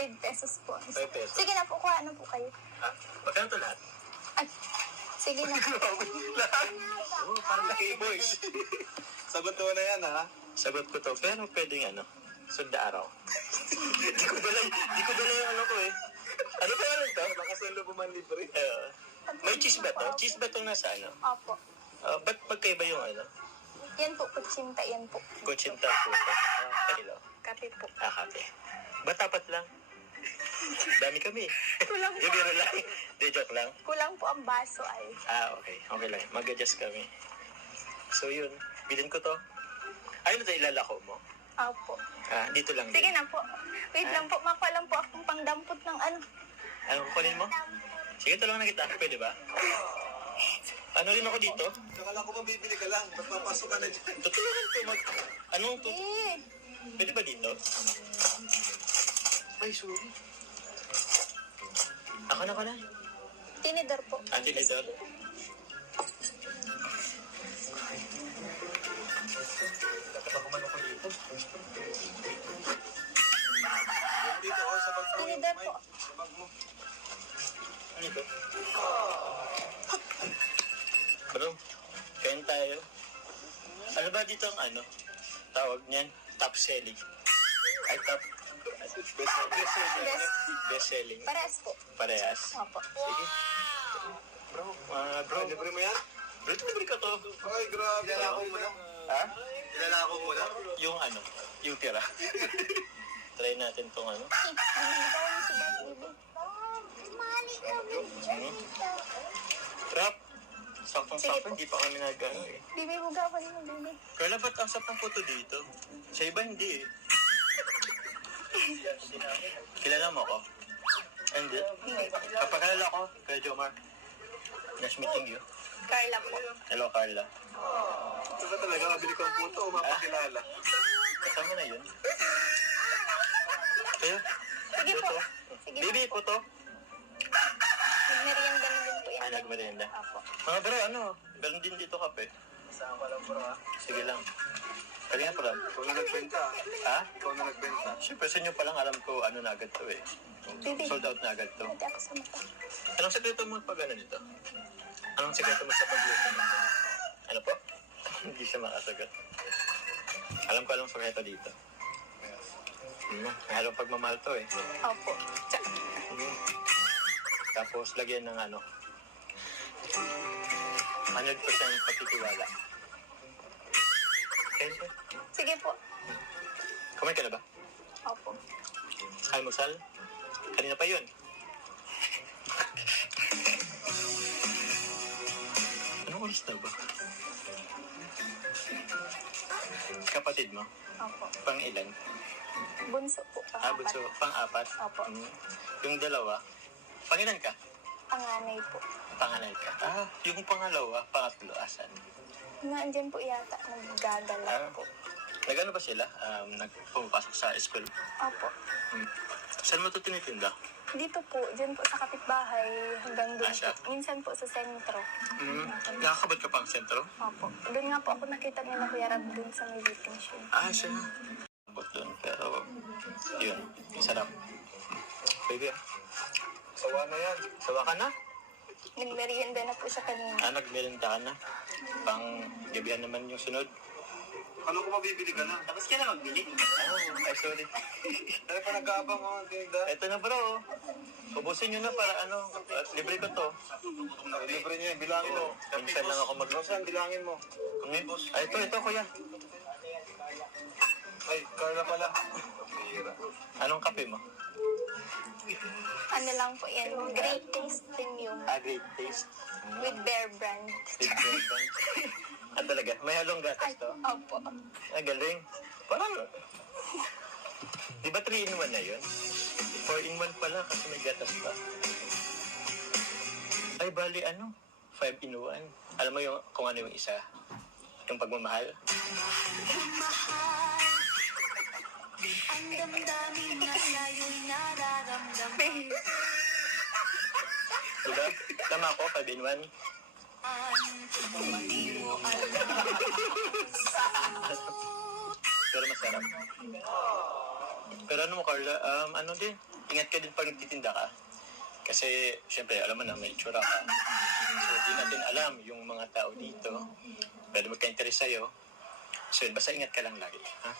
5 pesos po. 5 pesos. Sige na po, kuha na po kayo. Ha? Magkano to lahat? Ay, sige na po. Lahat? Oo, parang laki boys. Sagot ko na yan, ha? Sagot ko to. Pero pwedeng ano, sunda araw. Di ko dala yung ano ko eh. Ano ba yan ito? Baka solo po man libre. May cheese ba to? Cheese ba to nasa ano? Opo. Ba't magkaiba yung ano? Yan po, kutsinta yan po. Kutsinta po to. Kilo. Kape po. Kape. Ba't tapat lang? Dami kami. Kulang po. Yung biro lang. Di, joke lang. Kulang po ang baso ay. Okay. Okay lang. Mag-adjust kami. So yun. Bilhin ko to. Ayun na ilalako mo. Opo. Dito lang. Sige na po. Wait lang po, makuha lang po akong pangdampot ng ano. Anong kukunin mo? Sige, tulungan na kita. Pwede ba? Ano rin ako dito? Nakala ko mabibili ka lang. Ba't papasok ka na dyan? Tutulungan ko Anong to? Eh, Pwede ba dito? Ay, sorry. Ako na. tinidor po. Tinidor. Dapat ako man ako dito. Dito, sa bag mo. Tinidor po. Sa bag mo. Ano ito? Bro, kain tayo. Ano ba dito ang ano? Tawag niyan? Top selling. Ay, top. Best selling. Parehas po. Parehas. Opo. Sige. Bro, bro. Libre mo yan? Bro, libre ka to. Ay, grabe. Ilalako mo na. Ha? Ilalako mo na. Yung ano? Yung tira. Try natin tong ano. Ikaw yung si Dad, baby. Mali kami. Rap. Saktong-sakto, hindi pa kami nag-ano eh. Bibi, bugawan mo, bibi. Kaya ba't ang sapang photo dito? Sa iba hindi eh. Kilala mo ko? Hindi. Kapagkalala ko, kaya Jomar. Nice meeting you. Carla po. Hello, Carla. Ito ba talaga? Mabili ko ang puto o mapakilala? Kasama na yun. Kaya? Sige po. Sige Baby, po. photo. Nagmerienda na din po yan. Nagmerienda. Apo. Mga bro, ano? Meron din dito kape. Sama lang bro ha. Sige lang. Kali nga pala. Ikaw na nagbenta. Ha? Ikaw na nagbenta. Siyempre sa inyo palang alam ko ano na agad to eh. Baby. Sold out na agad to. Hindi ako sa mata. Anong sekreto mo pag ano nito? Anong sekreto mo sa pagluto nito? Ano po? Hindi siya makasagot. Alam ko anong sekreto dito. Halong pagmamahal to eh. Opo. Tapos lagyan ng ano. 100% pagtitiwala. Okay, sir? Sige po. Kumain ka na ba? Opo. Almusal? Kanina pa yun. Anong oras na ba? Kapatid mo? Opo. Pang ilan? Bunso po. Bunso. Pang-apat? Opo. Yung dalawa? Pang ilan ka? Panganay po. Panganay ka? Yung pangalawa, pangatlo, asan? Nandiyan po yata. Naggagala po. Nagano ba sila? Nagpapasok sa school? Opo. Saan mo ito tinitinda? Dito po, dyan po sa kapitbahay, hanggang doon siya? po. Minsan po sa sentro. Nakakabot ka pang sentro? Opo. Doon nga po ako nakita nila Kuya Rab doon sa may waiting machine. Siya. Abot doon, pero yun, sarap. Baby, Sawa na yan. sawa ka na? Nagmerienda na po siya kanina. Nagmerenda ka na. Pang gabihan naman yung sunod. Ano kung mabibili ka na? Tapos ka na magbili. Ay, sorry. Dahil pa nag-aabang ang tinda. Ito na bro. Ubusin nyo na para ano, libre ko to. Libre niyo yan. Bilangin mo. Minsan lang ako Rosan, bilangin mo. Ay, ito kuya. Ay, Carla pala. Hira. Anong kape mo? Ano lang po yan, great taste premium Great taste. with Bear Brand. Big band. Talaga, may halong gatas to? Opo. Galing. Parang, di ba 3-in-1 na yun? 4-in-1 pala kasi may gatas pa. Ay, bali 5-in-1. Alam mo yung, kung ano yung isa? Yung pagmamahal? Ang damdamin na sa'yo'y nararamdaman. Diba? Tama ako, 5-in-1. Hindi mo alam. Pero masarap. Pero ano mo, Carla? Ano din? ingat ka din pag nagtitinda ka. Kasi, syempre, alam mo na, may itsura ka. So, di natin alam yung mga tao dito. Pwede magka-interest sa'yo. So, basta ingat ka lang lagi. Ha?